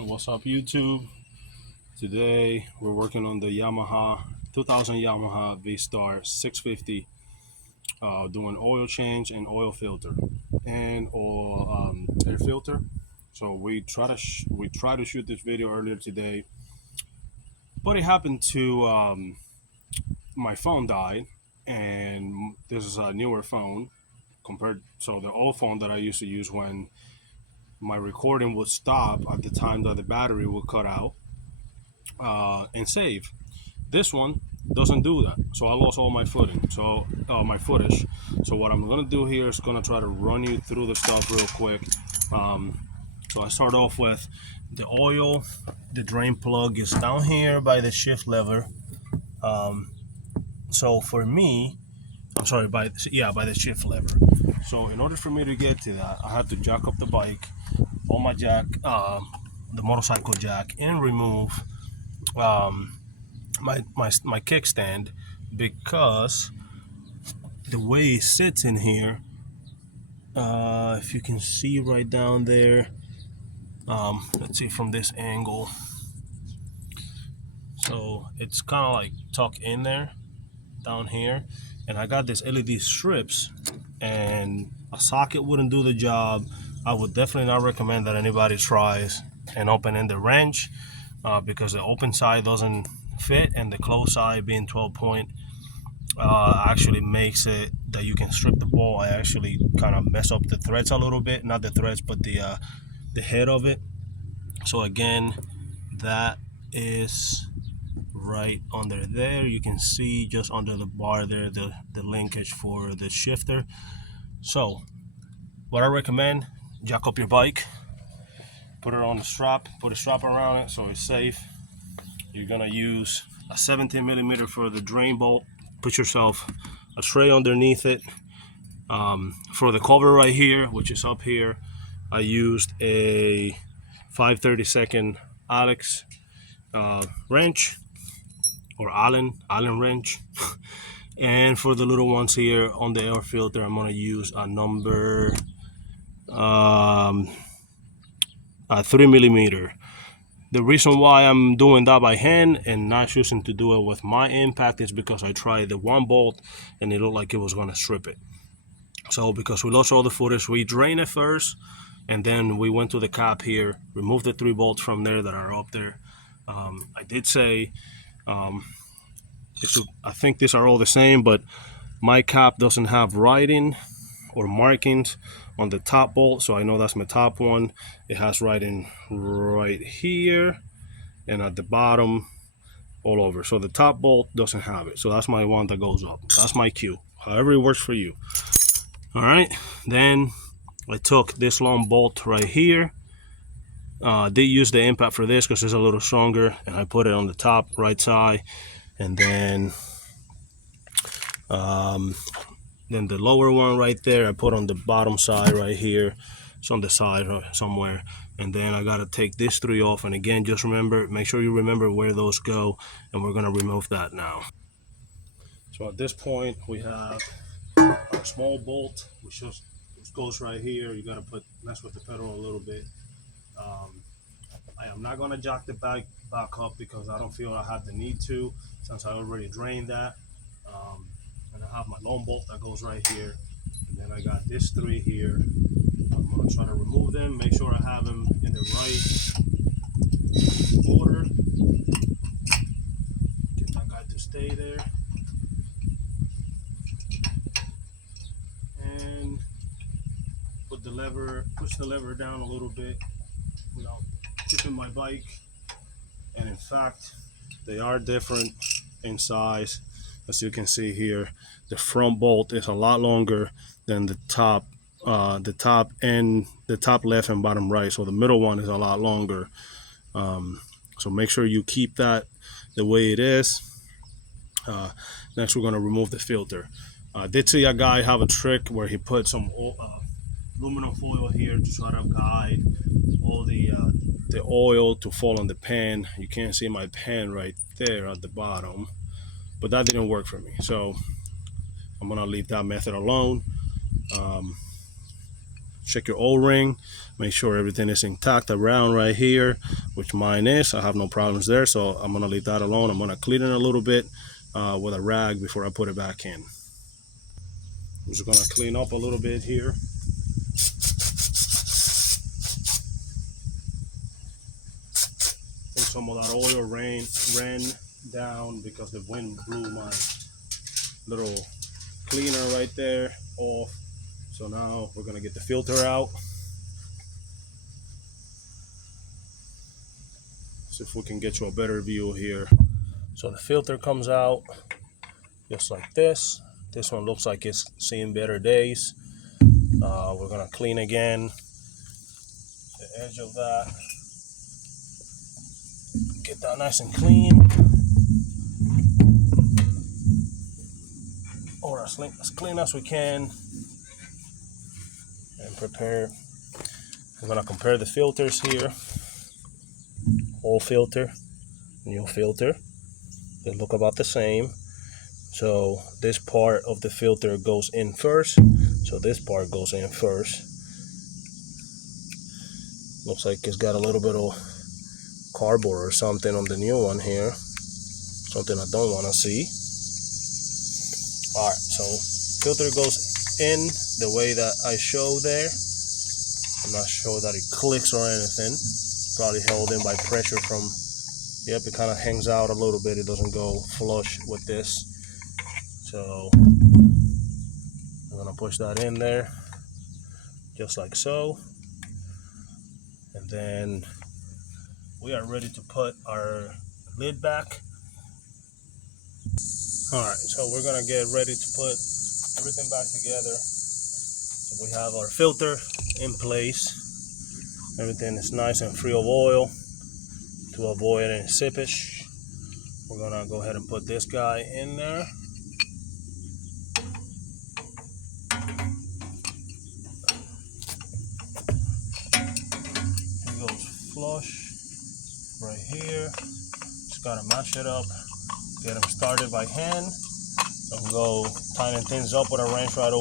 What's up, YouTube? Today we're working on the Yamaha 2000 Yamaha V Star 650, doing oil change and oil filter and oil air filter. So we try to shoot this video earlier today, but it happened to my phone died, and this is a newer phone compared. So the old phone that I used to use when my recording would stop at the time that the battery would cut out and save. This one doesn't do that, so I lost all my my footage. So what I'm gonna do here is gonna try to run you through the stuff real quick. So I start off with the oil. The drain plug is down here by the shift lever. So for me, I'm sorry, by the shift lever. So in order for me to get to that, I have to jack up the bike, on my jack, the motorcycle jack, and remove my kickstand, because the way it sits in here, if you can see right down there, let's see from this angle. So it's kind of like tucked in there down here, and I got this LED strips, and a socket wouldn't do the job. I would definitely not recommend that anybody tries an open-ended wrench, because the open side doesn't fit, and the closed side being 12 point actually makes it that you can strip the ball. I actually kind of mess up the threads a little bit, not the threads but the head of it. So again, that is right under there. You can see just under the bar there the linkage for the shifter. So what I recommend, jack up your bike, put it on the strap, put a strap around it so it's safe. You're gonna use a 17 millimeter for the drain bolt. Put yourself a tray underneath it. For the cover right here, which is up here, I used a 5/32 Alex wrench, or Allen wrench. And for the little ones here on the air filter, I'm gonna use a number 3 millimeter. The reason why I'm doing that by hand and not choosing to do it with my impact is because I tried the one bolt and it looked like it was gonna strip it. So because we lost all the footage, we drained it first, and then we went to the cap here, removed the 3 bolts from there that are up there. I did say, I think these are all the same, but my cap doesn't have writing or markings on the top bolt, so I know that's my top one. It has writing right here and at the bottom all over. So the top bolt doesn't have it, so that's my one that goes up. That's my cue, however it works for you. All right, then I took this long bolt right here. Did use the impact for this because it's a little stronger, and I put it on the top right side, and then the lower one right there I put on the bottom side right here. It's on the side somewhere. And then I gotta take this 3 off, and again, just remember, make sure you remember where those go, and we're gonna remove that now. So at this point we have our small bolt, which goes right here. You gotta mess with the pedal a little bit. I am not gonna jack the bike back up because I don't feel I have the need to, since I already drained that. And I have my long bolt that goes right here, and then I got this 3 here. I'm gonna try to remove them, make sure I have them in the right order. Get that guy to stay there, and push the lever down a little bit without tipping my bike. And in fact, they are different in size. As you can see here, the front bolt is a lot longer than the top left and bottom right. So the middle one is a lot longer. So make sure you keep that the way it is. Next, we're going to remove the filter. I did see a guy have a trick where he put some aluminum foil here to try to guide all the oil to fall on the pan. You can't see my pan right there at the bottom, but that didn't work for me, so I'm gonna leave that method alone. check your O-ring, make sure everything is intact around right here, which mine is. I have no problems there, so I'm gonna leave that alone. I'm gonna clean it a little bit with a rag before I put it back in. I'm just gonna clean up a little bit here. And some of that oil ran down because the wind blew my little cleaner right there off. So now we're gonna get the filter out. See if we can get you a better view here. So the filter comes out just like this. This one looks like it's seeing better days. We're gonna clean again the edge of that. Get that nice and clean. Or as clean as we can. And prepare. I'm gonna compare the filters here. Old filter, new filter. They look about the same. So this part of the filter goes in first. So this part goes in first. Looks like it's got a little bit of cardboard or something on the new one here. Something I don't want to see. Alright, so filter goes in the way that I show there. I'm not sure that it clicks or anything. Probably held in by pressure from, yep, it kind of hangs out a little bit. It doesn't go flush with this. So I'm gonna push that in there just like so, and then we are ready to put our lid back. All right, so we're gonna get ready to put everything back together. So we have our filter in place. Everything is nice and free of oil to avoid any seepage. We're gonna go ahead and put this guy in there. He goes flush right here. Just gotta match it up, get them started by hand, and go tighten things up with a wrench right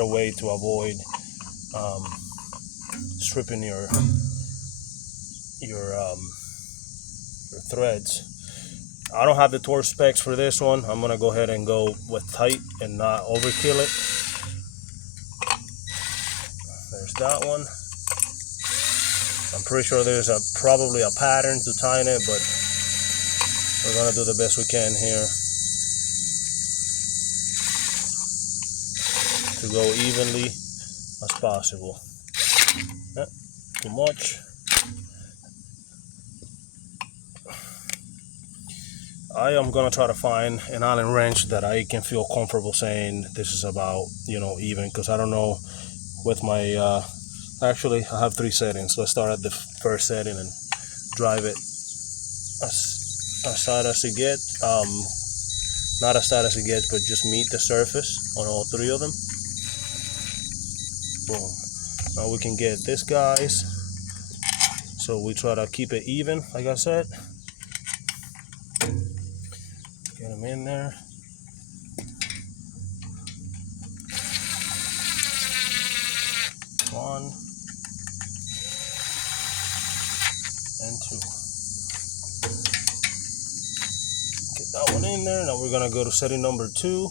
away to avoid stripping your threads. I don't have the torque specs for this one. I'm gonna go ahead and go with tight and not overkill it. There's that one. I'm pretty sure there's probably a pattern to tighten it, but we're gonna do the best we can here to go evenly as possible. Too much. I am gonna try to find an Allen wrench that I can feel comfortable saying this is about, even, because I don't know with my actually I have 3 settings. Let's start at the first setting and drive it as tight as it gets. Not as tight as it gets, but just meet the surface on all 3 of them. Boom. Now we can get this, guys. So we try to keep it even, like I said. Get them in there. One and 2. Get that one in there. Now we're gonna go to setting number 2.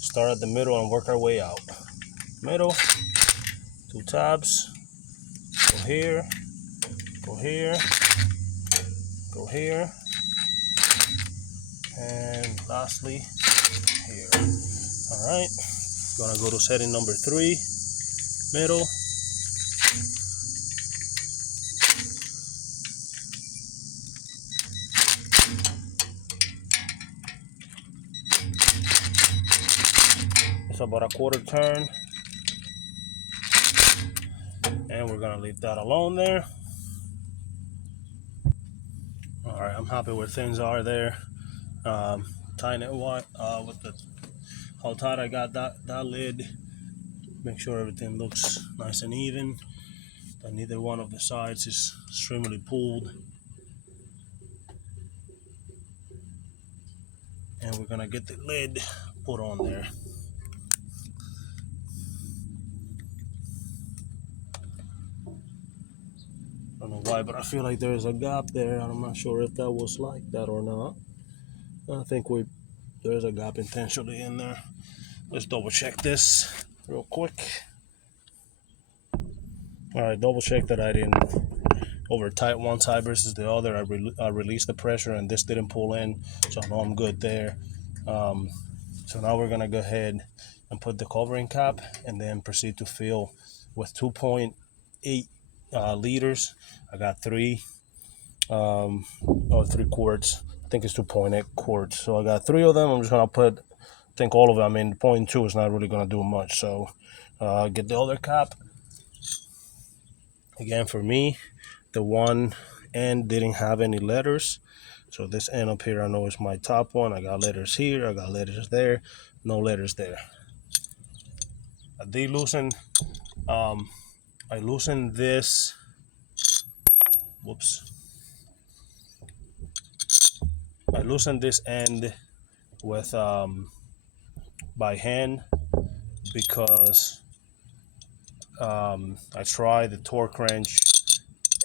Start at the middle and work our way out. Middle, 2 tabs. Go here, go here, go here, and lastly here. All right, gonna go to setting number 3, middle, it's about a 1/4 turn, and we're gonna leave that alone there. All right, I'm happy where things are there. Tying it with how tight I got that lid. Make sure everything looks nice and even, that neither one of the sides is extremely pulled. And we're gonna get the lid put on there. don't know why, but I feel like there's a gap there. I'm not sure if that was like that or not. I think there's a gap intentionally in there. Let's double check this real quick. All right, double check that I didn't over tight one side versus the other. I released the pressure and this didn't pull in, so I know I'm good there. So now we're gonna go ahead and put the covering cap and then proceed to fill with 2.8 liters. I got 3 quarts. I think it's 2.8 quarts. So I got 3 of them. I'm just gonna put, I think all of them. I mean, 0.2 is not really gonna do much. So get the other cap. Again, for me, the one end didn't have any letters. So this end up here, I know is my top one. I got letters here, I got letters there, no letters there. I did loosen, I loosened this, whoops. I loosened this end with, by hand because I tried the torque wrench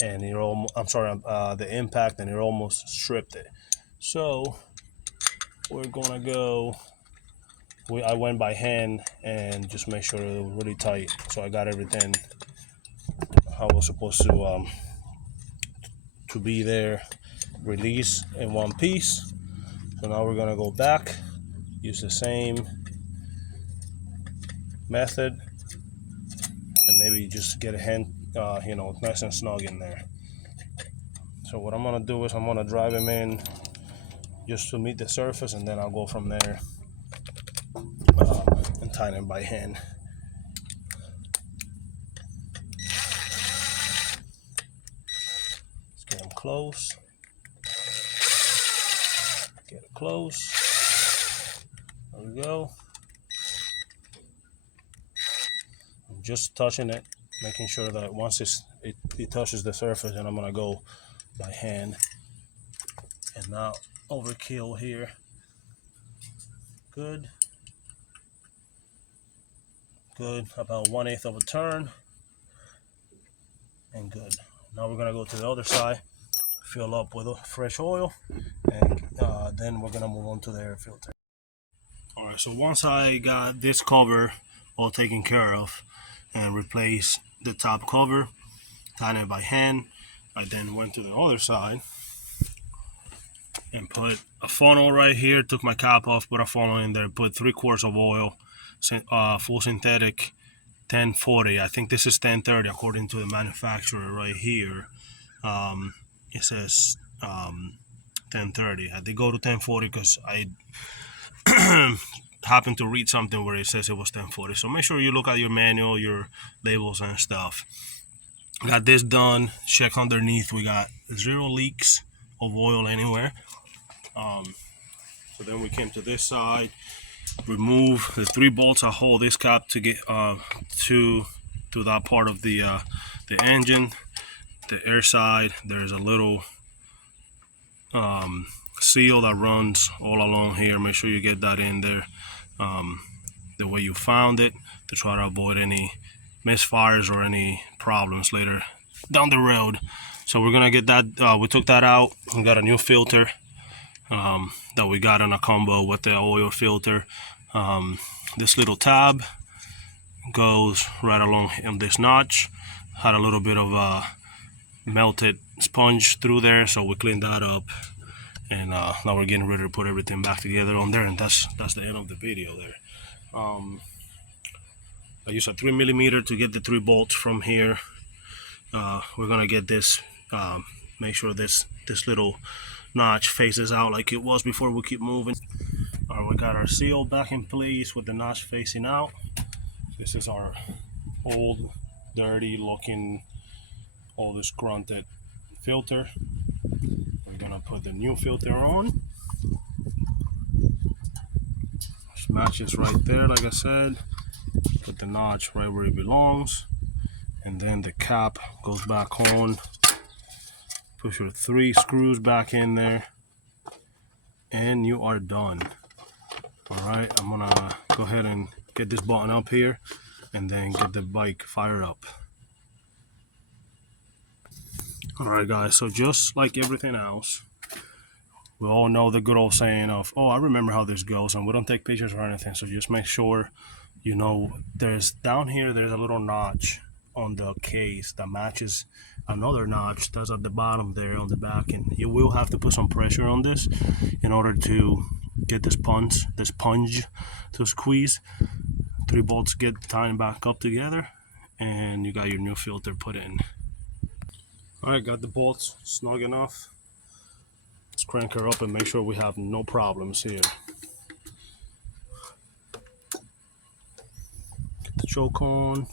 and it almost, the impact, and it almost stripped it. So we're gonna go, I went by hand and just make sure it was really tight. So I got everything how it was supposed to be there, release in one piece. So now we're gonna go back, use the same method, and maybe just get a hand, nice and snug in there. So what I'm gonna do is I'm gonna drive them in just to meet the surface, and then I'll go from there and tighten them by hand. Let's get them close. Get it close. There we go. I'm just touching it, making sure that once it touches the surface, and I'm gonna go by hand and not overkill here. Good. Good, about 1/8 of a turn, and good. Now we're gonna go to the other side, fill up with fresh oil, and then we're gonna move on to the air filter. All right, so once I got this cover all taken care of and replaced the top cover, tighten it by hand, I then went to the other side and put a funnel right here, took my cap off, put a funnel in there, put 3 quarts of oil, full synthetic, 1040. I think this is 1030 according to the manufacturer right here. It says 1030. I did go to 1040 because I happened to read something where it says it was 1040. So make sure you look at your manual, your labels and stuff. Got this done. Check underneath. We got 0 leaks of oil anywhere. So then we came to this side, remove the 3 bolts that hold this cap to get to that part of the engine. The air side, there's a little seal that runs all along here. Make sure you get that in there the way you found it, to try to avoid any misfires or any problems later down the road. So we're gonna get that, we took that out. We got a new filter that we got in a combo with the oil filter. This little tab goes right along in this notch. Had a little bit of melted sponge through there, so we cleaned that up, and now we're getting ready to put everything back together on there, and that's the end of the video there. I used a 3mm to get the 3 bolts from here. We're gonna get this, make sure this little notch faces out like it was before we keep moving. All right, we got our seal back in place with the notch facing out. This is our old, dirty looking, all this grunted filter. We're gonna put the new filter on. This matches right there, like I said. Put the notch right where it belongs, and then the cap goes back on. Push your 3 screws back in there, and you are done. All right, I'm gonna go ahead and get this button up here, and then get the bike fired up. All right, guys, so just like everything else, we all know the good old saying of, oh, I remember how this goes, and we don't take pictures or anything, so just make sure you know there's down here, there's a little notch on the case that matches another notch that's at the bottom there on the back, and you will have to put some pressure on this in order to get this punch to squeeze. 3 bolts get tied back up together, and you got your new filter put in. All right, got the bolts snug enough. Let's crank her up and make sure we have no problems here. Get the choke on.